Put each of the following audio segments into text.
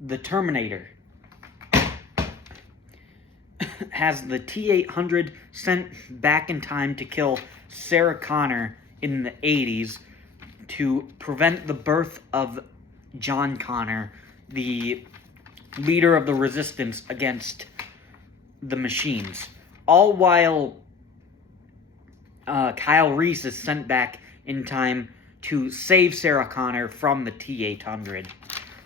the Terminator has the T-800 sent back in time to kill Sarah Connor in the 80s to prevent the birth of John Connor, the leader of the resistance against the machines. All while Kyle Reese is sent back in time to save Sarah Connor from the T-800.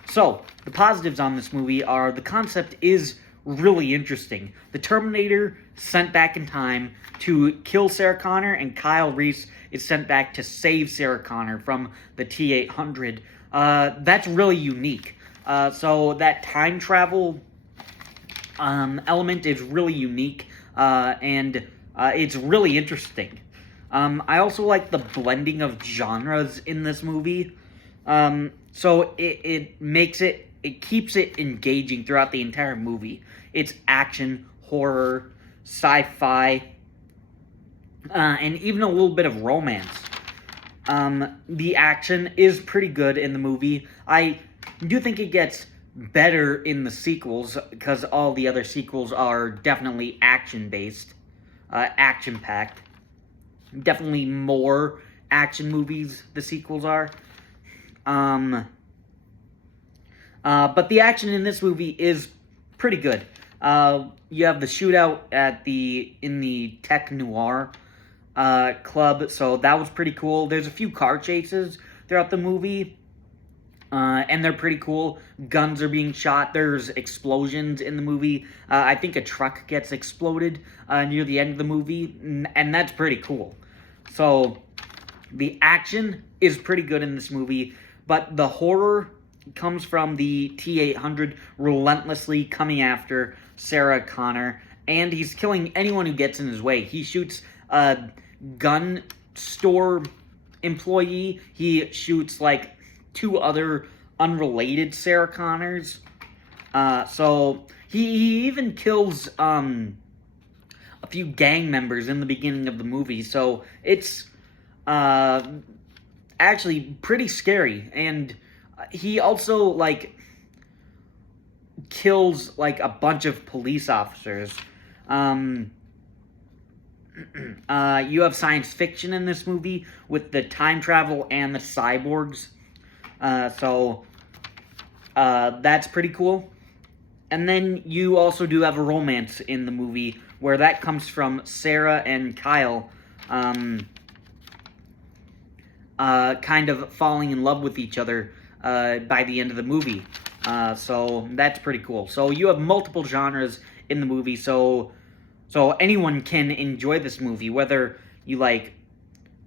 So, the positives on this movie are the concept is really interesting. The Terminator sent back in time to kill Sarah Connor, and Kyle Reese is sent back to save Sarah Connor from the T-800. That's really unique. So that time travel element is really unique, and it's really interesting. I also like the blending of genres in this movie. So it keeps it engaging throughout the entire movie. It's action, horror, sci-fi, and even a little bit of romance. The action is pretty good in the movie. I do think it gets better in the sequels, because all the other sequels are definitely action-based, action-packed. Definitely more action movies the sequels are. But the action in this movie is pretty good. You have the shootout in the Tech Noir club, so that was pretty cool. There's a few car chases throughout the movie, and they're pretty cool. Guns are being shot. There's explosions in the movie. I think a truck gets exploded near the end of the movie, and that's pretty cool. So the action is pretty good in this movie, but the horror comes from the T-800 relentlessly coming after Sarah Connor, and he's killing anyone who gets in his way. He shoots a gun store employee. He shoots like 2 other unrelated Sarah Connors. So he even kills a few gang members in the beginning of the movie. So it's actually pretty scary. And he also like kills like a bunch of police officers. You have science fiction in this movie with the time travel and the cyborgs. So that's pretty cool. And then you also do have a romance in the movie where that comes from Sarah and Kyle kind of falling in love with each other by the end of the movie. So that's pretty cool. So you have multiple genres in the movie, so anyone can enjoy this movie, whether you like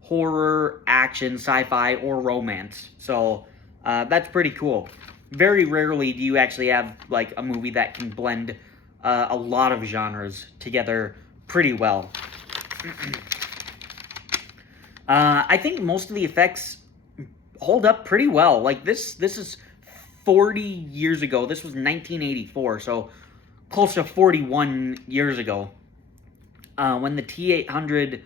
horror, action, sci-fi, or romance. So that's pretty cool. Very rarely do you actually have like a movie that can blend a lot of genres together pretty well. I think most of the effects hold up pretty well. Like this is 40 years ago. This was 1984, so close to 41 years ago. When the T-800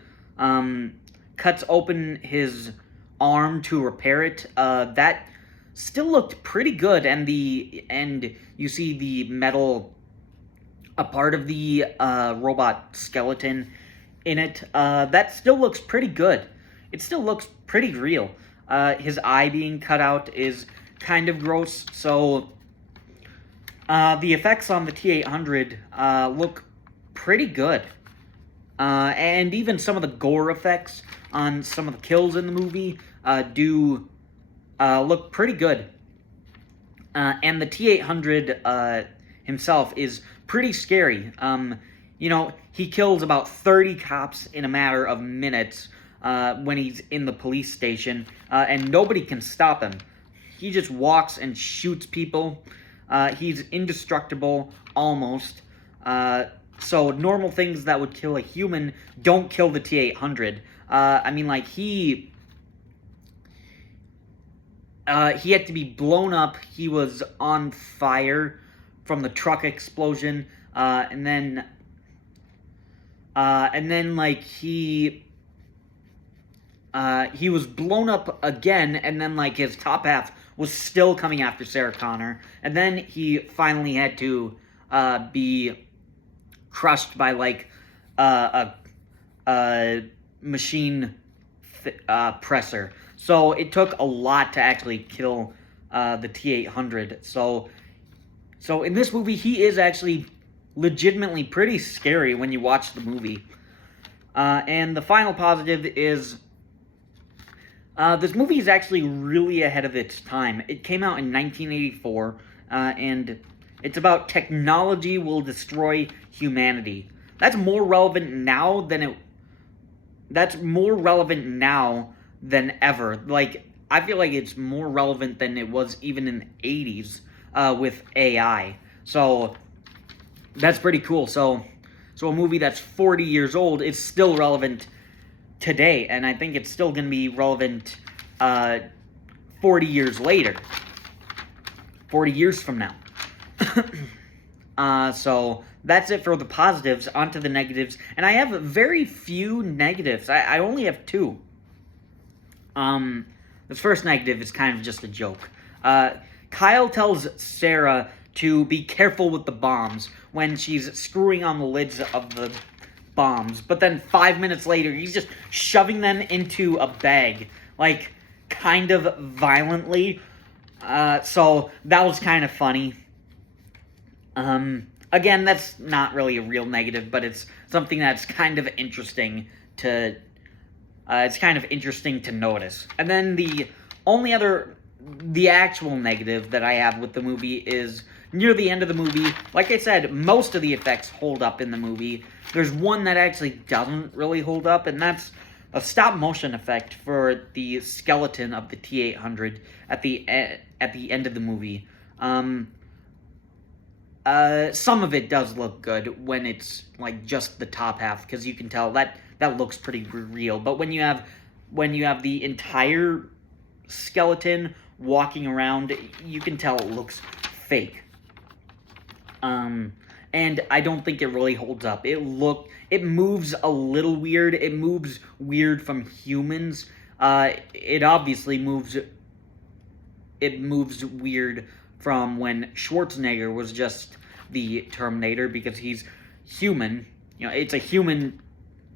cuts open his arm to repair it, that still looked pretty good, and you see the metal, a part of the robot skeleton in it. That still looks pretty good. It still looks pretty real. His eye being cut out is kind of gross, so the effects on the T-800 look pretty good. And even some of the gore effects on some of the kills in the movie do look pretty good. And the T-800 himself is pretty scary. He kills about 30 cops in a matter of minutes when he's in the police station, and nobody can stop him. He just walks and shoots people. He's indestructible, almost. So normal things that would kill a human don't kill the T-800. He had to be blown up. He was on fire from the truck explosion, and then he was blown up again, and then like his top half was still coming after Sarah Connor, and then he finally had to be crushed by like a machine presser. So it took a lot to actually kill the T-800. So in this movie, he is actually legitimately pretty scary when you watch the movie. And the final positive is this movie is actually really ahead of its time. It came out in 1984, and it's about technology will destroy humanity. That's more relevant now than ever. Like, I feel like it's more relevant than it was even in the 80s with AI. So that's pretty cool. So a movie that's 40 years old is still relevant today, and I think it's still going to be relevant 40 years later. 40 years from now. So that's it for the positives. On to the negatives. And I have very few negatives. I only have two. The first negative is kind of just a joke. Kyle tells Sarah to be careful with the bombs when she's screwing on the lids of the bombs. But then 5 minutes later, he's just shoving them into a bag, like, kind of violently. So that was kind of funny. Again, that's not really a real negative, but it's something that's kind of interesting to... it's kind of interesting to notice. And then the actual negative that I have with the movie is near the end of the movie. Like I said, most of the effects hold up in the movie. There's one that actually doesn't really hold up, and that's a stop-motion effect for the skeleton of the T-800 at the end of the movie. Some of it does look good when it's like just the top half, because you can tell that looks pretty real. But when you have the entire skeleton walking around, you can tell it looks fake. And I don't think it really holds up. It moves a little weird. It moves weird from humans. It obviously moves weird from when Schwarzenegger was just the Terminator, because he's human. You know, it's a human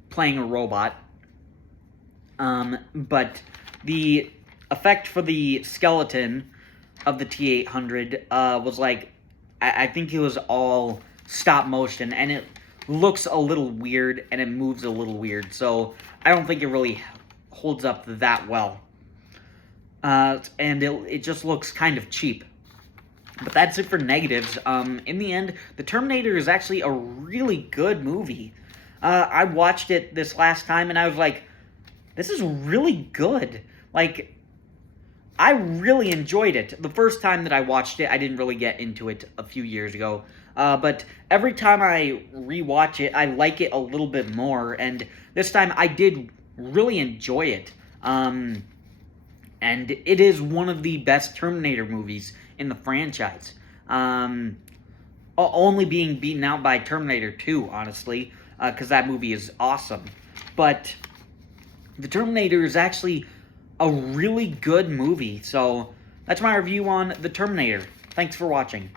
playing a robot. But the effect for the skeleton of the T-800 was like, I think it was all stop motion, and it looks a little weird, and it moves a little weird, so I don't think it really holds up that well. And it just looks kind of cheap. But that's it for negatives. In the end, The Terminator is actually a really good movie. I watched it this last time, and I was like, this is really good. Like, I really enjoyed it. The first time that I watched it, I didn't really get into it a few years ago. But every time I rewatch it, I like it a little bit more. And this time, I did really enjoy it. And it is one of the best Terminator movies in the franchise. Only being beaten out by Terminator 2, honestly, because that movie is awesome. But The Terminator is actually a really good movie. So that's my review on The Terminator. Thanks for watching.